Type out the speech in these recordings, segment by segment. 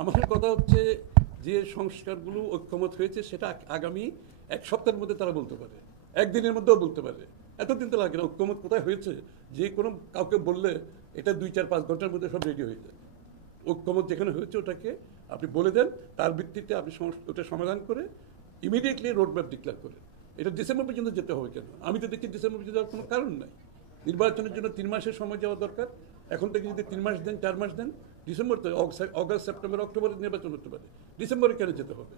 আমার কথা হচ্ছে যে সংস্কারগুলো ঐক্যমত হয়েছে সেটা আগামী এক সপ্তাহের মধ্যে তারা বলতে পারে, একদিনের মধ্যেও বলতে পারে। এতদিন তো লাগে না। ঐক্যমত কোথায় হয়েছে যে কোনো কাউকে বললে এটা 2-4-5 ঘন্টার মধ্যে সব রেডি হয়ে যায়। ঐক্যমত যেখানে হয়েছে ওটাকে আপনি বলে দেন, তার ভিত্তিতে আপনি ওটা সমাধান করে ইমিডিয়েটলি রোডম্যাপ ডিক্লেয়ার করেন। এটা ডিসেম্বর পর্যন্ত যেতে হবে কেন? আমি তো দেখছি ডিসেম্বর পর্যন্ত যাওয়ার কোনো কারণ নাই। নির্বাচনের জন্য 3 মাসের সময় যাওয়া দরকার। এখন থেকে যদি 3 মাস দেন, 4 মাস দেন, ডিসেম্বর তো অগাস্ট, সেপ্টেম্বর, অক্টোবরে নির্বাচন হতে পারে। ডিসেম্বরে কেন যেতে হবে?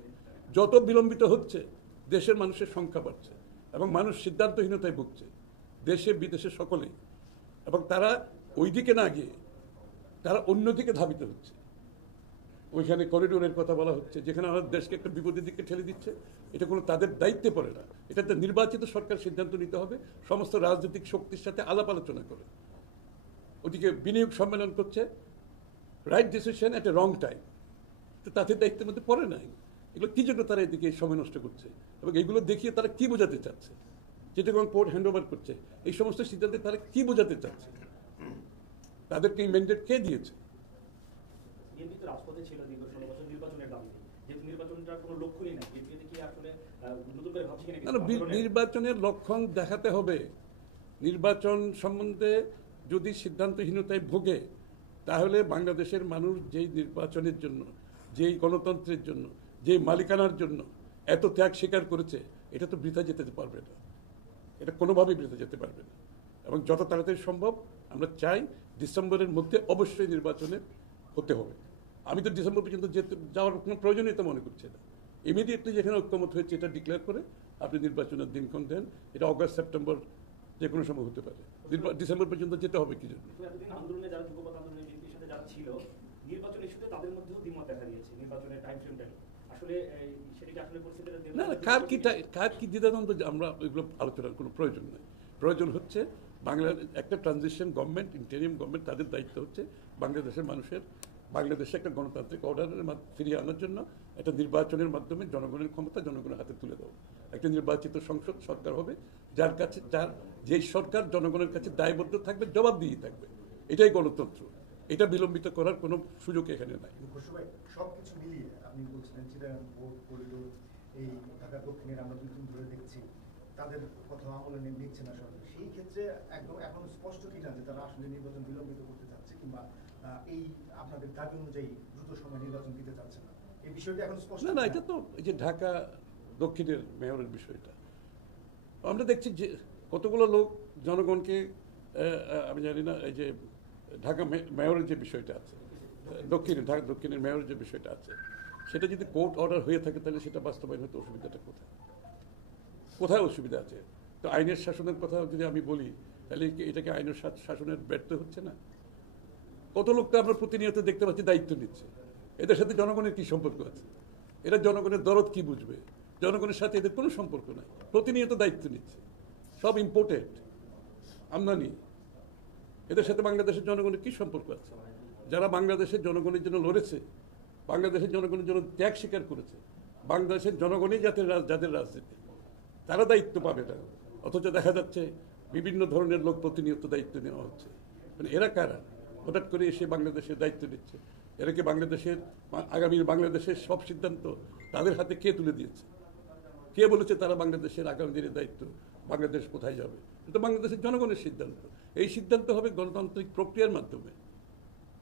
যত বিলম্বিত হচ্ছে দেশের মানুষের সংখ্যা বাড়ছে এবং মানুষ সিদ্ধান্তহীনতায় ভুগছে, দেশে বিদেশে সকলেই। এবং তারা ওই দিকে না গিয়ে তারা অন্যদিকে ধাবিত হচ্ছে। ওইখানে করিডোরের কথা বলা হচ্ছে, যেখানে আমাদের দেশকে একটা বিপদের দিকে ঠেলে দিচ্ছে। এটা কোনো তাদের দায়িত্বে পড়ে না। এটা তো নির্বাচিত সরকার সিদ্ধান্ত নিতে হবে সমস্ত রাজনৈতিক শক্তির সাথে আলাপ আলোচনা করে। ওদিকে বিনিয়োগ সম্মেলন করছে, রাইট ডিসিশন এট এ রং টাইম। তো তাদের দায়িত্বের মধ্যে পড়ে নাই। এগুলো কী জন্য তারা এদিকে সময় নষ্ট করছে এবং এগুলো দেখিয়ে তারা কি বোঝাতে চাচ্ছে? যেটা কোন পোর্ট হ্যান্ড ওভার করছে, এই সমস্ত সিদ্ধান্তে তারা কি বোঝাতে চাচ্ছে? তাদেরকে এই ম্যান্ডেট কে দিয়েছে? নির্বাচনের লক্ষণ দেখাতে হবে। নির্বাচন সম্বন্ধে যদি সিদ্ধান্তহীনতায় ভোগে, তাহলে বাংলাদেশের মানুষ যেই নির্বাচনের জন্য, যেই গণতন্ত্রের জন্য, যেই মালিকানার জন্য এত ত্যাগ স্বীকার করেছে, এটা তো বৃথা যেতে পারবে না। এটা কোনোভাবেই বৃথা যেতে পারবে না। এবং যত তাড়াতাড়ি সম্ভব আমরা চাই ডিসেম্বরের মধ্যে অবশ্যই নির্বাচনে হতে হবে। আমি তো ডিসেম্বর পর্যন্ত যাওয়ার কোনো প্রয়োজনীয়তা মনে করছি না। ইমিডিয়েটলি যেখানে ঐক্যমত হয়েছে এটা ডিক্লেয়ার করে আপনি নির্বাচনের দিনক্ষণ দেন। এটা অগাস্ট, সেপ্টেম্বর যে কোনো সময় হতে পারে। ডিসেম্বর পর্যন্ত যেতে হবে কি জন্য? না, কার কি দ্বিধাদ্বন্দ্ব, আমরা ওইগুলো আলোচনার কোনো প্রয়োজন নেই। প্রয়োজন হচ্ছে বাংলার একটা ট্রানজিশন গভর্নমেন্ট, ইন্টারিম গভর্নমেন্ট, তাদের দায়িত্ব হচ্ছে বাংলাদেশের মানুষের, বাংলাদেশে একটা গণতান্ত্রিক অর্ডারের ফিরিয়ে আনার জন্য একটা নির্বাচনের মাধ্যমে জনগণের ক্ষমতা জনগণের হাতে তুলে দেওয়া। একটা নির্বাচিত সংসদ সরকার হবে যার কাছে যেই সরকার জনগণের কাছে দায়বদ্ধ থাকবে, জবাবদিহি থাকবে। এটাই গণতন্ত্র। এটা বিলম্বিত করার কোনো সুযোগ এখানে নাই। সবকিছু মিলিয়ে আপনি বলছিলেন চিটাগাং পোর্ট করিডোর, এই ঢাকা দক্ষিণের আমরা 2 দিন ধরে দেখছি তাদের কথা আমলে নিচ্ছে না সরকার। সেই ক্ষেত্রে একদম এখন স্পষ্ট কিনা যে তারা আসলে নির্বাচন বিলম্বিত করতে চাচ্ছে কিংবা এই আপনাদের দাবি অনুযায়ী দ্রুত সময় নির্বাচন দিতে চাচ্ছে না, এই বিষয়টা এখন স্পষ্ট না। এটা তো এই যে ঢাকা দক্ষিণের মেয়রের বিষয়টা আমরা দেখছি যে কতগুলো লোক জনগণকে, আমি জানি না, এই যে ঢাকা মেয়রের যে বিষয়টা আছে, ঢাকা দক্ষিণের মেয়রের যে বিষয়টা আছে, সেটা যদি কোর্ট অর্ডার হয়ে থাকে তাহলে সেটা বাস্তবায়ন হতে অসুবিধাটা কোথায় অসুবিধা আছে? তো আইনের শাসনের কথা যদি আমি বলি, তাহলে এটাকে আইনের শাসনের ব্যর্থ হচ্ছে না? কত লোককে আমরা প্রতিনিয়ত দেখতে পাচ্ছি দায়িত্ব নিচ্ছে। এদের সাথে জনগণের কি সম্পর্ক আছে? এরা জনগণের দরদ কি বুঝবে? জনগণের সাথে এদের কোনো সম্পর্ক নাই। প্রতিনিয়ত দায়িত্ব নিচ্ছে, সব ইম্পোর্টেড, আমদানি। এদের সাথে বাংলাদেশের জনগণের কি সম্পর্ক আছে? যারা বাংলাদেশের জনগণের জন্য লড়েছে, বাংলাদেশের জনগণের জন্য ত্যাগ স্বীকার করেছে, বাংলাদেশের জনগণই যাদের রাজনীতি, তারা দায়িত্ব পাবে না। অথচ দেখা যাচ্ছে বিভিন্ন ধরনের লোক প্রতিনিয়ত দায়িত্ব নেওয়া হচ্ছে। মানে এরা কারা? হঠাৎ করে এসে বাংলাদেশের দায়িত্ব নিচ্ছে। এরা কি বাংলাদেশের আগামীর বাংলাদেশের সব সিদ্ধান্ত তাদের হাতে কে তুলে দিয়েছে? কে বলেছে তারা বাংলাদেশের আগামী দিনের দায়িত্ব, বাংলাদেশ কোথায় যাবে? এটা বাংলাদেশের জনগণের সিদ্ধান্ত। এই সিদ্ধান্ত হবে গণতান্ত্রিক প্রক্রিয়ার মাধ্যমে।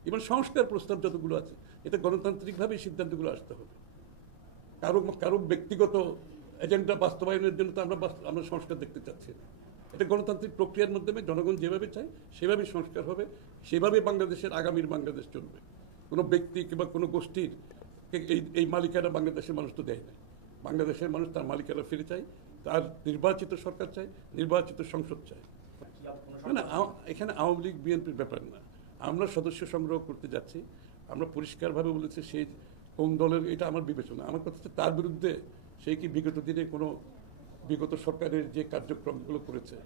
এবং সংস্কার প্রস্তাব যতগুলো আছে, এটা গণতান্ত্রিকভাবে সিদ্ধান্তগুলো আসতে হবে। কারো ব্যক্তিগত এজেন্ডা বাস্তবায়নের জন্য তো আমরা সংস্কার দেখতে চাচ্ছি না। এটা গণতান্ত্রিক প্রক্রিয়ার মাধ্যমে জনগণ যেভাবে চায় সেভাবেই সংস্কার হবে, সেভাবে বাংলাদেশের আগামীর বাংলাদেশ চলবে। কোনো ব্যক্তি কিংবা কোনো গোষ্ঠীর এই মালিকানা বাংলাদেশের মানুষ তো দেয় না। বাংলাদেশের মানুষ তার মালিকানা ফিরে চায়, তার নির্বাচিত সরকার চায়, নির্বাচিত সংসদ চায়। না, এখানে আওয়ামী লীগ বিএনপির ব্যাপার না। আমরা সদস্য সংগ্রহ করতে যাচ্ছি। আমরা পরিষ্কারভাবে বলেছি সেই কোন দলের, এটা আমার বিবেচনা। আমার কথা হচ্ছে তার বিরুদ্ধে সেই কি বিগত দিনে কোনো বিগত সরকারের যে কার্যক্রমগুলো করেছে,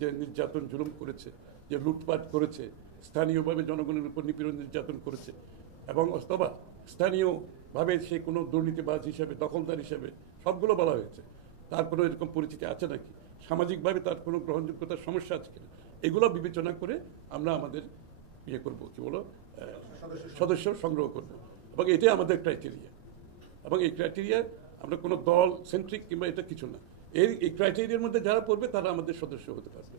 যে নির্যাতন জুলুম করেছে, যে লুটপাট করেছে, স্থানীয়ভাবে জনগণের উপর নিপীড়ন নির্যাতন করেছে, এবং অথবা স্থানীয়ভাবে সে কোনো দুর্নীতিবাজ হিসেবে, দখলদার হিসেবে, সবগুলো বলা হয়েছে। তার কোনো এরকম পরিচিতি আছে নাকি? সামাজিকভাবে তার কোনো গ্রহণযোগ্যতার সমস্যা আছে কিনা? এগুলো বিবেচনা করে আমরা আমাদের করবো, কি বলো, সদস্য সংগ্রহ করবো। এবং এটাই আমাদের ক্রাইটেরিয়া। এবং এই ক্রাইটেরিয়া আমরা কোনো দল সেন্ট্রিক কিংবা এটা কিছু না, এই ক্রাইটেরিয়ার মধ্যে যারা পড়বে তারা আমাদের সদস্য হতে পারবে।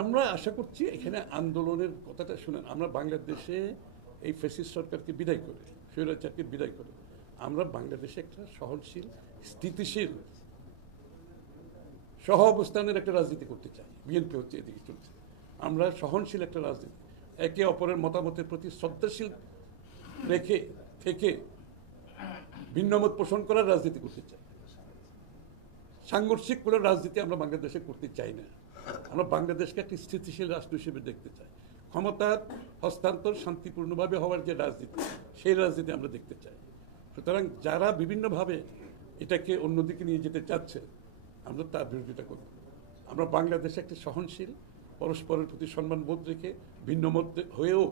আমরা আশা করছি এখানে আন্দোলনের কথাটা শুনেন, আমরা বাংলাদেশে এই ফ্যাসিস্ট সরকারকে বিদায় করে, স্বৈরাচারকে বিদায় করে আমরা বাংলাদেশে একটা সহনশীল, স্থিতিশীল, সহ অবস্থানের একটা রাজনীতি করতে চাই। বিএনপি হচ্ছে এদিকে চলছে। আমরা সহনশীল একটা রাজনীতি, একে অপরের মতামতের প্রতি শ্রদ্ধাশীল রেখে থেকে ভিন্নমত পোষণ করার রাজনীতি করতে চাই। সাংঘর্ষিক কোনো রাজনীতি আমরা বাংলাদেশে করতে চাই না। আমরা বাংলাদেশকে একটি স্থিতিশীল রাষ্ট্র হিসেবে দেখতে চাই। ক্ষমতার হস্তান্তর শান্তিপূর্ণভাবে হওয়ার যে রাজনীতি, সেই রাজনীতি আমরা দেখতে চাই। সুতরাং যারা বিভিন্নভাবে এটাকে অন্যদিকে নিয়ে যেতে চাচ্ছে, আমরা তার বিরোধিতা করব। আমরা বাংলাদেশে একটি সহনশীল, পরস্পরের প্রতি সম্মানবোধ রেখে ভিন্নমত হয়েও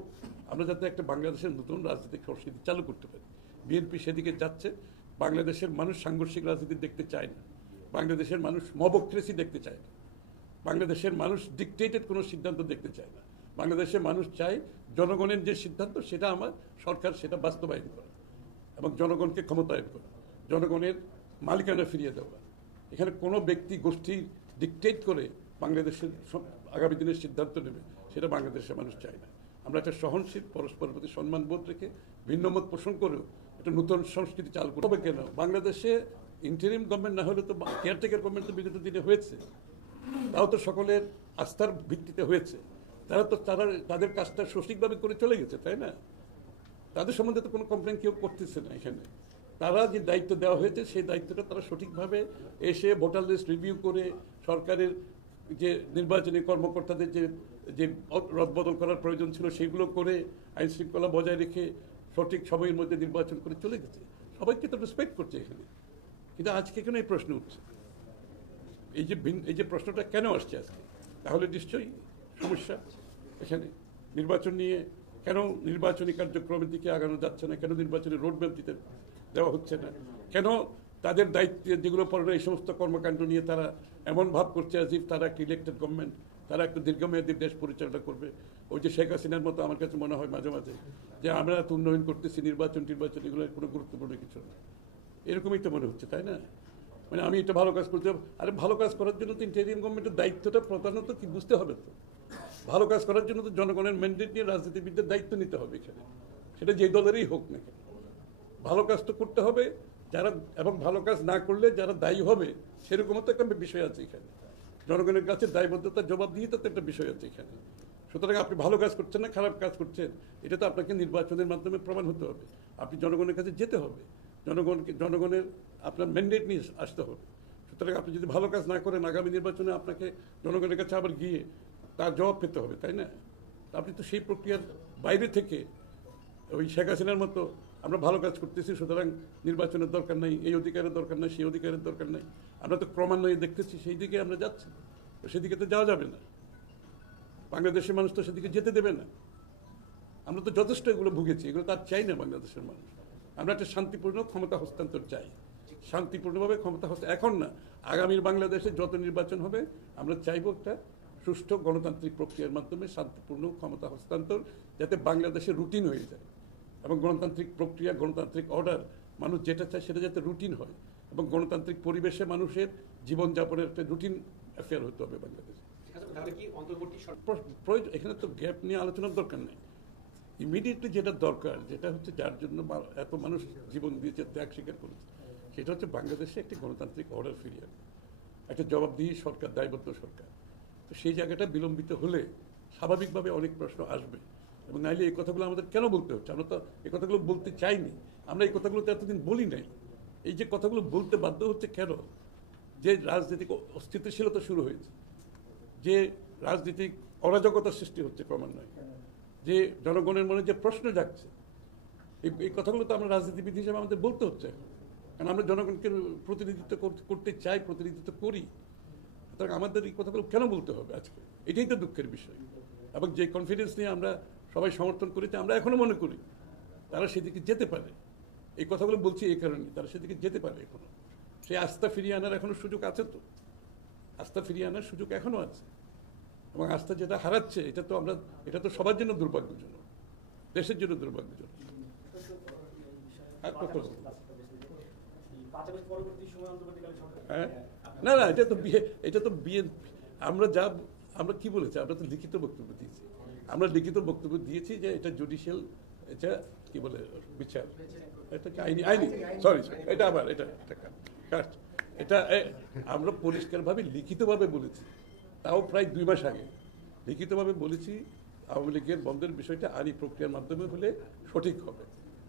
আমরা যাতে একটা বাংলাদেশের নতুন রাজনৈতিক সংস্কৃতি চালু করতে পারি। বিএনপি সেদিকে যাচ্ছে। বাংলাদেশের মানুষ সাংঘর্ষিক রাজনীতি দেখতে চায় না। বাংলাদেশের মানুষ মবক্রেসি দেখতে চায় না। বাংলাদেশের মানুষ ডিকটেটেড কোনো সিদ্ধান্ত দেখতে চায় না। বাংলাদেশের মানুষ চায় জনগণের যে সিদ্ধান্ত সেটা আমার সরকার সেটা বাস্তবায়ন করা এবং জনগণকে ক্ষমতায়ন করা, জনগণের মালিকানা ফিরিয়ে দেওয়া। এখানে কোনো ব্যক্তি গোষ্ঠী ডিকটেট করে বাংলাদেশের আগামী দিনের সিদ্ধান্ত নেবে, সেটা বাংলাদেশের মানুষ চায় না। আমরা একটা সহনশীল, পরস্পরের প্রতি সম্মানবোধ রেখে ভিন্নমত পোষণ করেও একটা নতুন সংস্কৃতি চালু করবে। কেন বাংলাদেশে ইন্টারিম গভর্নমেন্ট না হলে তো কেয়ারটেকার গভর্নমেন্ট তো বিগত দিনে হয়েছে, তাও তো সকলের আস্থার ভিত্তিতে হয়েছে। তাদের কাজটা সঠিকভাবে করে চলে গেছে, তাই না? তাদের সম্বন্ধে তো কোনো কমপ্লেন কেউ করতেছে না। এখানে তারা যে দায়িত্ব দেওয়া হয়েছে সেই দায়িত্বটা তারা সঠিকভাবে এসে ভোটার লিস্ট রিভিউ করে সরকারের যে নির্বাচনী কর্মকর্তাদের যে রদবদল করার প্রয়োজন ছিল সেগুলো করে আইন শৃঙ্খলা বজায় রেখে সঠিক সময়ের মধ্যে নির্বাচন করে চলে গেছে। সবাইকে তো রেসপেক্ট করছে এখানে। কিন্তু আজকে কেন এই প্রশ্ন উঠছে? এই যে প্রশ্নটা কেন আসছে আজকে? তাহলে নিশ্চয়ই সমস্যা এখানে। নির্বাচন নিয়ে কেন নির্বাচনী কার্যক্রমের দিকে আগানো যাচ্ছে না? কেন নির্বাচনী রোডম্যাপ দিতে দেওয়া হচ্ছে না? কেন তাদের দায়িত্বে যেগুলো পড়ে এই সমস্ত কর্মকাণ্ড নিয়ে তারা এমন ভাব করছে অ্যাজ ইফ তারা একটা ইলেক্টেড গভর্নমেন্ট, তারা একটা দীর্ঘমেয়াদী দেশ পরিচালনা করবে। ওই যে শেখ হাসিনার মতো আমার কাছে মনে হয় মাঝে মাঝে যে আমরা এত উন্নয়ন করতেছি, নির্বাচন এগুলো কোনো গুরুত্বপূর্ণ কিছু না। এরকমই তো মনে হচ্ছে, তাই না? মানে আমি এটা ভালো কাজ করতে, আরে ভালো কাজ করার জন্য তো ইন্টারিম গভর্নমেন্টের দায়িত্বটা প্রধানত কি বুঝতে হবে তো। ভালো কাজ করার জন্য তো জনগণের ম্যান্ডেট নিয়ে রাজনীতিবিদদের দায়িত্ব নিতে হবে এখানে, সেটা যে দলেরই হোক না কেন। ভালো কাজ তো করতে হবে যারা, এবং ভালো কাজ না করলে যারা দায়ী হবে সেরকমও তো একটা বিষয় আছে এখানে। জনগণের কাছে দায়বদ্ধতা জবাবদিহিতা তো একটা বিষয় আছে এখানে। সুতরাং আপনি ভালো কাজ করছেন না খারাপ কাজ করছেন, এটা তো আপনাকে নির্বাচনের মাধ্যমে প্রমাণ হতে হবে। আপনি জনগণের কাছে যেতে হবে, জনগণের আপনার ম্যান্ডেট নিয়ে আসতে হবে। সুতরাং আপনি যদি ভালো কাজ না করেন আগামী নির্বাচনে আপনাকে জনগণের কাছে আবার গিয়ে তার জবাব পেতে হবে, তাই না? আপনি তো সেই প্রক্রিয়ার বাইরে থেকে ওই শেখ হাসিনার মতো আমরা ভালো কাজ করতেছি সুতরাং নির্বাচনের দরকার নাই, এই অধিকারের দরকার নাই, সেই অধিকারের দরকার নাই, আমরা তো ক্রমান্বয়ে দেখতেছি সেই দিকে আমরা যাচ্ছি। তো সেদিকে তো যাওয়া যাবে না, বাংলাদেশের মানুষ তো সেদিকে যেতে দেবে না। আমরা তো যথেষ্ট এগুলো ভুগেছি, এগুলো তার চাই না বাংলাদেশের মানুষ। আমরা একটা শান্তিপূর্ণ ক্ষমতা হস্তান্তর চাই, শান্তিপূর্ণভাবে ক্ষমতা এখন না, আগামীর বাংলাদেশে যত নির্বাচন হবে আমরা চাইব একটা সুষ্ঠু গণতান্ত্রিক প্রক্রিয়ার মাধ্যমে শান্তিপূর্ণ ক্ষমতা হস্তান্তর, যাতে বাংলাদেশের রুটিন হয়ে যায় এবং গণতান্ত্রিক প্রক্রিয়া, গণতান্ত্রিক অর্ডার, মানুষ যেটা চায় সেটা যাতে রুটিন হয় এবং গণতান্ত্রিক পরিবেশে মানুষের জীবনযাপনের একটা রুটিন অ্যাফেয়ার হতে হবে বাংলাদেশে। এখানে তো গ্যাপ নিয়ে আলোচনার দরকার নেই। ইমিডিয়েটলি যেটা দরকার, যেটা হচ্ছে যার জন্য এত মানুষ জীবন দিয়েছে, ত্যাগ স্বীকার করেছে, সেটা হচ্ছে বাংলাদেশে একটি গণতান্ত্রিক অর্ডার ফিরিয়ে আনা, একটা জবাবদিহি সরকার, দায়বদ্ধ সরকার। তো সেই জায়গাটা বিলম্বিত হলে স্বাভাবিকভাবে অনেক প্রশ্ন আসবে, এবং নাইলে এই কথাগুলো আমাদের কেন বলতে হচ্ছে? আমরা তো এই কথাগুলো বলতে চাইনি, আমরা এই কথাগুলো তো এতদিন বলি নাই। এই যে কথাগুলো বলতে বাধ্য হচ্ছে কেন? যে রাজনৈতিক অস্থিতিশীলতা শুরু হয়েছে, যে রাজনৈতিক অরাজকতার সৃষ্টি হচ্ছে ক্রমান্বয়ে, যে জনগণের মনে যে প্রশ্ন জাগছে, এই কথাগুলো তো আমরা রাজনীতিবিদ হিসেবে আমাদের বলতে হচ্ছে, কারণ আমরা জনগণকে প্রতিনিধিত্ব করতে চাই, প্রতিনিধিত্ব করি। সুতরাং আমাদের এই কথাগুলো কেন বলতে হবে আজকে? এটাই তো দুঃখের বিষয়। এবং যে কনফিডেন্স নিয়ে আমরা সবাই সমর্থন করেছি, আমরা এখনো মনে করি তারা সেদিকে যেতে পারে। এই কথাগুলো বলছি এই কারণে, তারা সেদিকে যেতে পারে এখনো। সেই আস্থা ফিরিয়ে আনার এখনো সুযোগ আছে, তো আস্থা ফিরিয়ে আনার সুযোগ এখনো আছে। এবং আস্থা যেটা হারাচ্ছে, এটা তো সবার জন্য দুর্ভাগ্যজনক, দেশের জন্য দুর্ভাগ্যজনক। হ্যাঁ না না, এটা তো বিএনপি। আমরা কি বলেছি, আমরা তো লিখিত বক্তব্য দিয়েছি। আমরা লিখিত বক্তব্য দিয়েছি যে এটা জুডিশিয়াল, এটা কি বলে বিচার, এটা কি আইনি সরি এটা আবার এটা এটা আমরা পরিষ্কারভাবে লিখিতভাবে বলেছি, তাও প্রায় 2 মাস আগে লিখিতভাবে বলেছি আওয়ামী লীগের বন্ধের বিষয়টা আইনি প্রক্রিয়ার মাধ্যমে হলে সঠিক হবে।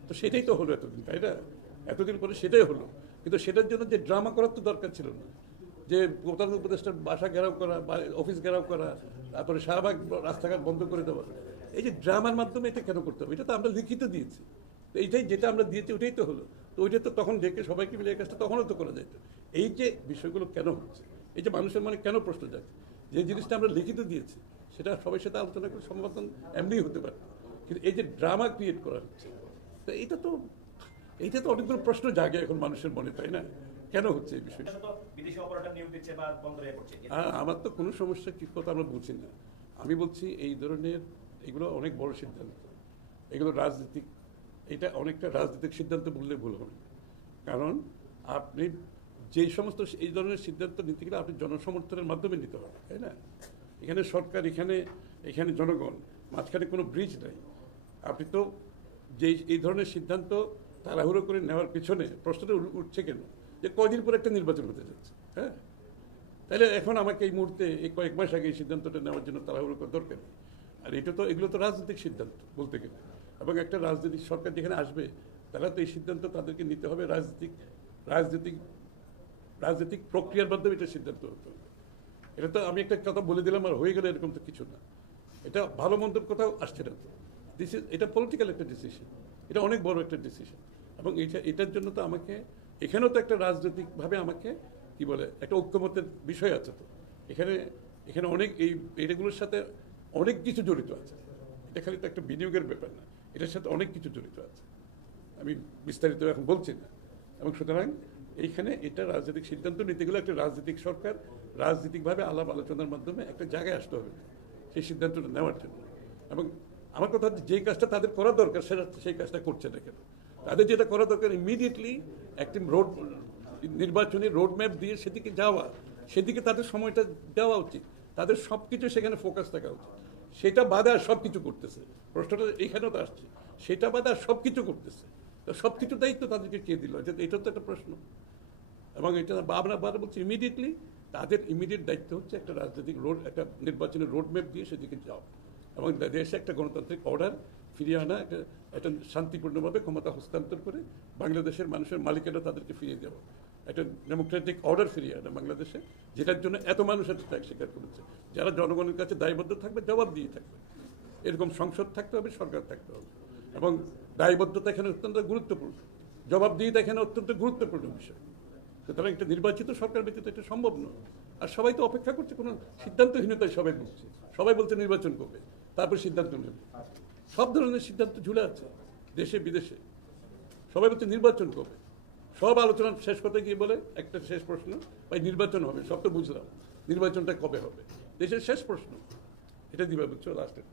তো সেটাই তো হলো এতদিন, তাই না? এতদিন পরে সেটাই হলো, কিন্তু সেটার জন্য যে ড্রামা করার তো দরকার ছিল না, যে প্রধান উপদেষ্টার বাসা ঘেরাও করা বা অফিস ঘেরাও করা, তারপরে শাহবাগ রাস্তাঘাট বন্ধ করে দেওয়া, এই যে ড্রামার মাধ্যমে এটা কেন করতে হবে? এটা তো আমরা লিখিত দিয়েছি, তো এইটাই যেটা আমরা দিয়েছি ওইটাই তো হলো। তো ওইটা তো তখন ডেকে সবাইকে মিলে এই কাজটা তখনও তো করা যেত। এই যে বিষয়গুলো কেন হচ্ছে, এই যে মানুষের মনে কেন প্রশ্ন যাচ্ছে, যে জিনিসটা আমরা লিখিত দিয়েছি সেটা সবাই সাথে আলোচনা করে সমাধান এমনিই হতে পারে, কিন্তু এই যে ড্রামা ক্রিয়েট করা হচ্ছে, তো এইটা তো অনেকগুলো প্রশ্ন জাগে এখন মানুষের মনে, তাই না? কেন হচ্ছে এই বিষয়টা? আমার তো কোনো সমস্যা কি কথা আমরা বলছি না। আমি বলছি এই ধরনের এগুলো অনেক বড় সিদ্ধান্ত, এগুলো রাজনীতিক, এটা অনেকটা রাজনৈতিক সিদ্ধান্ত বললে ভুল হবে। কারণ আপনি যেই সমস্ত এই ধরনের সিদ্ধান্ত নিতে গেলে আপনি জনসমর্থনের মাধ্যমে নিতে হবে, তাই না? এখানে সরকার, এখানে জনগণ, মাঝখানে কোনো ব্রিজ নাই। আপনি তো এই ধরনের সিদ্ধান্ত তাড়াহুড়ো করে নেওয়ার পিছনে প্রশ্নটা উঠছে কেন, যে কয়দিন পর একটা নির্বাচন হতে যাচ্ছে। হ্যাঁ, তাহলে এখন আমাকে এই মুহূর্তে এই কয়েক মাস আগে এই সিদ্ধান্তটা নেওয়ার জন্য তাড়াহুড়ো করা দরকার নেই। আর এগুলো তো রাজনৈতিক সিদ্ধান্ত বলতে গেলে, এবং একটা রাজনৈতিক সরকার যেখানে আসবে তারা তো এই সিদ্ধান্ত তাদেরকে নিতে হবে রাজনৈতিক প্রক্রিয়ার মাধ্যমে এটা সিদ্ধান্ত হতে হবে। এটা তো আমি একটা কথা বলে দিলাম আর হয়ে গেলে এরকম তো কিছু না। এটা ভালো মন্দের কোথাও আসছে না তো, এটা পলিটিক্যাল একটা ডিসিশন, এটা অনেক বড় একটা ডিসিশন। এবং এটার জন্য তো আমাকে এখানেও তো একটা রাজনৈতিকভাবে আমাকে কি বলে একটা ঐক্যমতের বিষয় আছে। তো এখানে অনেক এইগুলোর সাথে অনেক কিছু জড়িত আছে। এটা খালি তো একটা বিনিয়োগের ব্যাপার না, এটার সাথে অনেক কিছু জড়িত আছে, আমি বিস্তারিত এখন বলছি না। এবং সুতরাং এইখানে এটা রাজনৈতিক সিদ্ধান্ত নিতে গেলে একটা রাজনৈতিক সরকার রাজনৈতিকভাবে আলাপ আলোচনার মাধ্যমে একটা জায়গায় আসতে হবে সেই সিদ্ধান্তটা নেওয়ার জন্য। এবং আমার কথা হচ্ছে যে কাজটা তাদের করা দরকার সেই কাজটা করছে না কেন? তাদের যেটা করা দরকার ইমিডিয়েটলি একটি নির্বাচনী রোডম্যাপ দিয়ে সেদিকে তাদের সময়টা দেওয়া উচিত, তাদের সব কিছু সেখানে ফোকাস থাকা উচিত। সেটা বাদে আর সব কিছু করতেছে, প্রশ্নটা এইখানেও তো আসছে, সেটা বাদে আর সব কিছু করতেছে, তো সব কিছু দায়িত্ব তাদেরকে কে দিল? এটা তো একটা প্রশ্ন। এবং এটা আমরা বলছি ইমিডিয়েটলি তাদের ইমিডিয়েট দায়িত্ব হচ্ছে একটা একটা নির্বাচনের রোডম্যাপ দিয়ে সেদিকে যাও, এবং দেশে একটা গণতান্ত্রিক অর্ডার ফিরিয়ে আনা, একটা শান্তিপূর্ণভাবে ক্ষমতা হস্তান্তর করে বাংলাদেশের মানুষের মালিকানা তাদেরকে ফিরিয়ে দেওয়া, একটা ডেমোক্রেটিক অর্ডার ফিরিয়ে আনা বাংলাদেশে, যেটার জন্য এত মানুষ ত্যাগ স্বীকার করেছে। যারা জনগণের কাছে দায়বদ্ধ থাকবে, জবাব দিয়ে থাকবে, এরকম সংসদ থাকতে হবে, সরকার থাকতে হবে। এবং দায়বদ্ধতা এখানে অত্যন্ত গুরুত্বপূর্ণ, জবাবদিহিতা এখানে অত্যন্ত গুরুত্বপূর্ণ বিষয়। সুতরাং একটা নির্বাচিত সরকার ব্যতীত এটা সম্ভব নয়। আর সবাই তো অপেক্ষা করছে, কোনো সিদ্ধান্তহীনতায় সবাই বলছে নির্বাচন করবে, তারপর সিদ্ধান্ত নেবে। সব ধরনের সিদ্ধান্ত ঝুলে আছে দেশে বিদেশে, সবাই বলছে নির্বাচন করবে। সব আলোচনা শেষ করতে গিয়ে বলে একটা শেষ প্রশ্ন, ভাই নির্বাচন হবে, সব তো বুঝলাম, নির্বাচনটা কবে হবে? দেশের শেষ প্রশ্ন এটা দিবে, বুঝছো, লাস্টের।